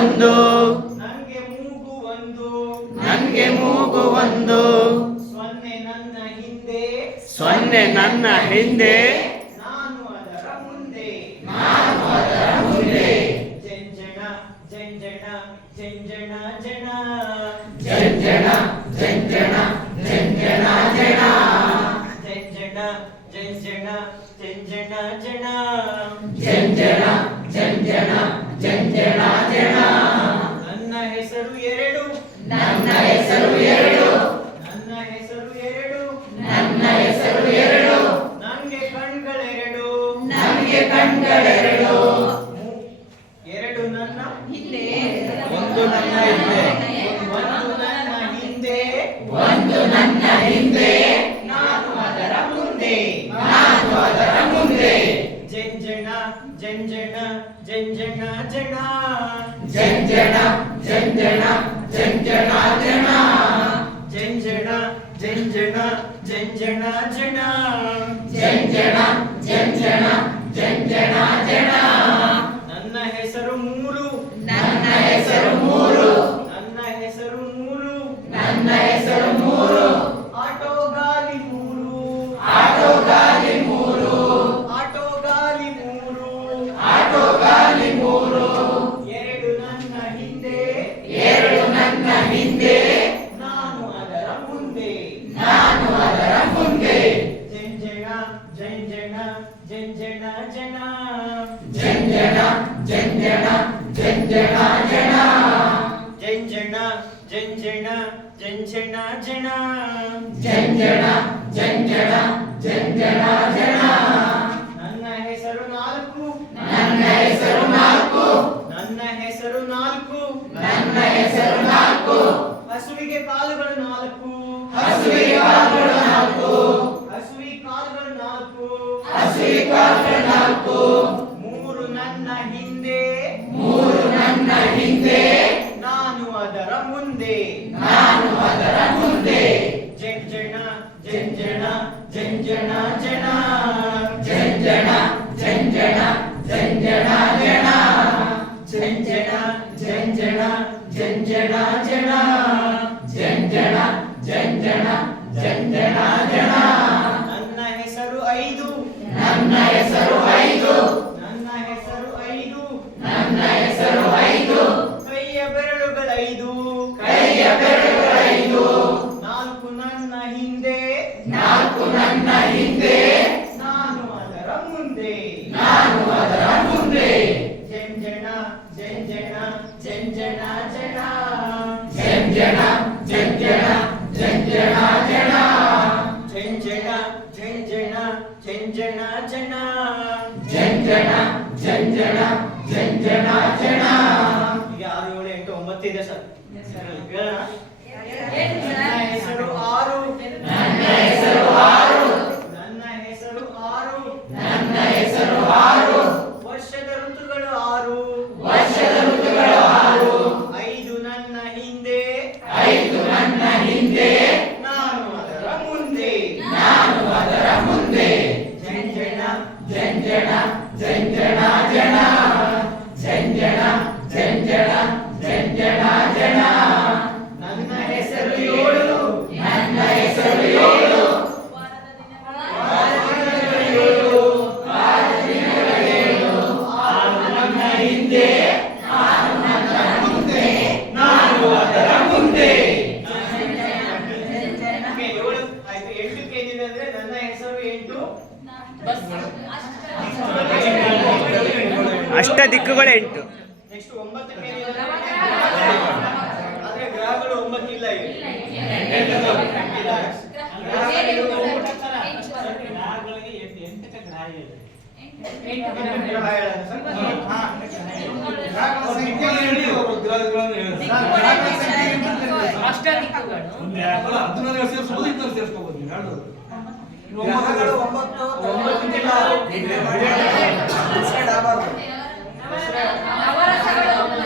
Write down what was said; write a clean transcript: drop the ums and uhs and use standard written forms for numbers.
ಒಂದು, ನಂಗೆ ಮೂಗು ಒಂದು, ನಂಗೆ ಮೂಗು ಒಂದು, ಸೊನ್ನೆ ನನ್ನ ಹಿಂದೆ, ಸೊನ್ನೆ ನನ್ನ ಹಿಂದೆ, ನಾನು ಅದರ ಮುಂದೆ, ನಾನು ಅದರ ಮುಂದೆ. ಜಂಜಣ ಜಂಜಣ ಜಂಜಣ ಜಣ, ಜಂಜಣ ಜಂಜಣ ಜಂಜಣ ಜಣ, ಜಂಜಣ ಜಂಜಣ ಜಂಜಣ ಜಣ, ಜಂಜಣ ಜಂಜಣ ಜಂಜಣ ಜಣ. ನನ್ನ ಹೆಸರು ಎರಡು, ನನ್ನ ಹೆಸರು ಎರಡು, ನನ್ನ ಹೆಸರು ಎರಡು, ನನ್ನ ಹೆಸರು ಎರಡು, ನಂಗೆ ಕಣ್ಗಳೆರಡು, ನನಗೆ ಕಣ್ಗಳೆರಡು, ಎರಡು ನನ್ನ ಹಿಂದೆ ಒಂದು ನನ್ನ ಹಿಂದೆ, ಒಂದು ನನ್ನ ಹಿಂದೆ, ಒಂದು ನನ್ನ ಹಿಂದೆ, ನಾನು ಅದರ ಮುಂದೆ, ನಾನು ಅದರ ಮುಂದೆ. ಜಂಜಣ ಜಂಜಣ ಜಂಜಣ ಜಣ, ಜಂಜಣ ಜಂಜಣ ಜಂಜಣ ಜಣ, ಜಂಜಣ ಜಂಜಣ ಜಂಜಣ ಜಣ, ಜಂಜಣ ಜಂಜಣ ಜಂಜಣ ಜಣ. ನನ್ನ ಹೆಸರು ಮೂರು, ನನ್ನ ಹೆಸರು ಮೂರು, ನನ್ನ ಹೆಸರು ಮೂರು, ನನ್ನ ಹೆಸರು ಮೂರು, ಆಟೋ ಗಾಲಿ ಮೂರು, ಆಟೋ ಗಾಲಿ ಮೂರು, ಆಟೋ ಗಾಲಿ ಮೂರು, ಆಟೋ ಗಾಲಿ ಮೂರು, ಎರಡು ನನ್ನ ಹಿಂದೆ, ಎರಡು ನನ್ನ ಹಿಂದೆ, ನಾನು ಅದರ ಮುಂದೆ, ನಾನು ಅದರ ಮುಂದೆ. ಜಂಜಣ ಜಂಜಣ ಜಂಜಣ ಜಣ, ಜಂಜಣ ಜಂಜಣ ಜಂಜಣ ಜಣ, ಜಂಜಣ ಜಂಜಣ ಜಂಜಣ ಜಣ, ಜಂಜಣ ಜಂಜಣ ಜಂಜಣ ಜಣ. ನನ್ನ ಹೆಸರು ನಾಲ್ಕು, ನನ್ನ ಹೆಸರು ನಾಲ್ಕು, ನನ್ನ ಹೆಸರು ನಾಲ್ಕು, ನನ್ನ ಹೆಸರು ನಾಲ್ಕು, ಹಸುವಿಗೆ ಕಾಲುಗಳು ನಾಲ್ಕು, ಹಸುವಿಗೆ ಕಾಲುಗಳು ನಾಲ್ಕು, ಹಸುವಿಗೆ ಕಾಲುಗಳು ನಾಲ್ಕು, ಹಸುವಿಗೆ ಕಾಲುಗಳು ನಾಲ್ಕು, ಮೂರು ನನ್ನ ಹಿಂದೆ, ಮೂರು ನನ್ನ ಹಿಂದೆ, ನಾನು ಅದರ ಮುಂದೆ, ನಾನು ಅದರ ಮುಂದೆ. ಜಂಜಣ ಜಂಜಣ ಜಂಜಣ ಜಣ, ಜಂಜಣ ಜಂಜಣ ಜಂಜಣ ಜಣ, ಜಂಜಣ ಜಂಜಣ ಜಂಜಣ ಜಣ, ಜಂಜಣ ಜಂಜಣ ಜಂಜಣ ಜಣ. ನನ್ನ ಹೆಸರು ಐದು, ನನ್ನ ಹೆಸರು ಐದು, ನನ್ನ ಹೆಸರು ಐದು, ನನ್ನ ಹೆಸರು ಐದು, ಕೈಯ ಬೆರಳುಗಳೈದು, ಕೈಯ ಬೆರಳುಗಳೈದು, ನಾಲ್ಕು ನನ್ನ ಹಿಂದೆ, ನಾಲ್ಕು ನನ್ನ ಹಿಂದೆ, ನಾನು ಅದರ ಮುಂದೆ, ನಾನು ಅದರ ಮುಂದೆ. ಜಂಜಣ ಜಂಜಣ ಜಂಜಣ ಜಣ, ಜಂಜಣ ಜಂಜಣ ಜಂಜಣ ಜಣ, ಜಂಜಣ ಜಂಜಣ ಜಂಜಣ ಜಣ, ಜಂಜಣ ಜಂಜಣ ಜಂಜಣ ಜಣ. ಈಗ 6, 7, 8, 9 ಇದೆ ಸರ್. ಹೇಳೋಣ? ಏನು ನನ್ನ ಸರ್? ಹೆಸರು ಆರು, ನನ್ನ ಹೆಸರು ಆರು, ನನ್ನ ಹೆಸರು ಆರು, ನನ್ನ ಹೆಸರು ಆರು, ವರ್ಷದ ಋತುಗಳು ಆರು, ವರ್ಷದ ಋತುಗಳು ಆರು, ಐದು ನನ್ನ ಹಿಂದೆ, ಐದು ನನ್ನ ಹಿಂದೆ, ನಾನು ಅದರ ಮುಂದೆ, ನಾನು ಅದರ ಮುಂದೆ. ಜಂಜಣ ಜಂಜಣ ಜಂಜಣ ಜಣ, ಜಂಜಣ ಜಂಜಣ ಜಂಜಣ ಜಣ. ನನ್ನ ಹೆಸರು ಏಳು, ನನ್ನ ಹೆಸರು ಏಳು, ವಾರದ ದಿನಗಳ ಏಳು, ಆರು ದಿನಗಳೇಳು, ಆರು ನನ್ನ ಹಿಂದೆ, ಆರು ನನ್ನ ಮುಂದೆ, ನಾನು ಅದರ ಮುಂದೆ. ಓಕೆ, ಏಳು ಆಯ್ತು. 8ಕ್ಕೆ ಏನಿದೆ ಅಂದ್ರೆ ನನ್ನ ಹೆಸರು 8, ಅಷ್ಟ ದಿಕ್ಕುಗಳು 8. ನೆಕ್ಸ್ಟ್ 9ಕ್ಕೆ ಏನಿದೆ ಆದ್ರೆ ಗ್ರಹಗಳು 9 ಇಲ್ಲ ಈಗ. ಇಲ್ಲ. ಗ್ರಹಗಳು 8 ಗ್ರಹ ಹೇಳೋಣ ಸರ್. ಹಾ. ಗ್ರಹಗಳ ಸಂಖ್ಯೆ ಹೇಳಿ. ಅಷ್ಟ ದಿಕ್ಕುಗಳು ಗ್ರಹಗಳು 9 ಇಲ್ಲ. ನವರಸಗಳು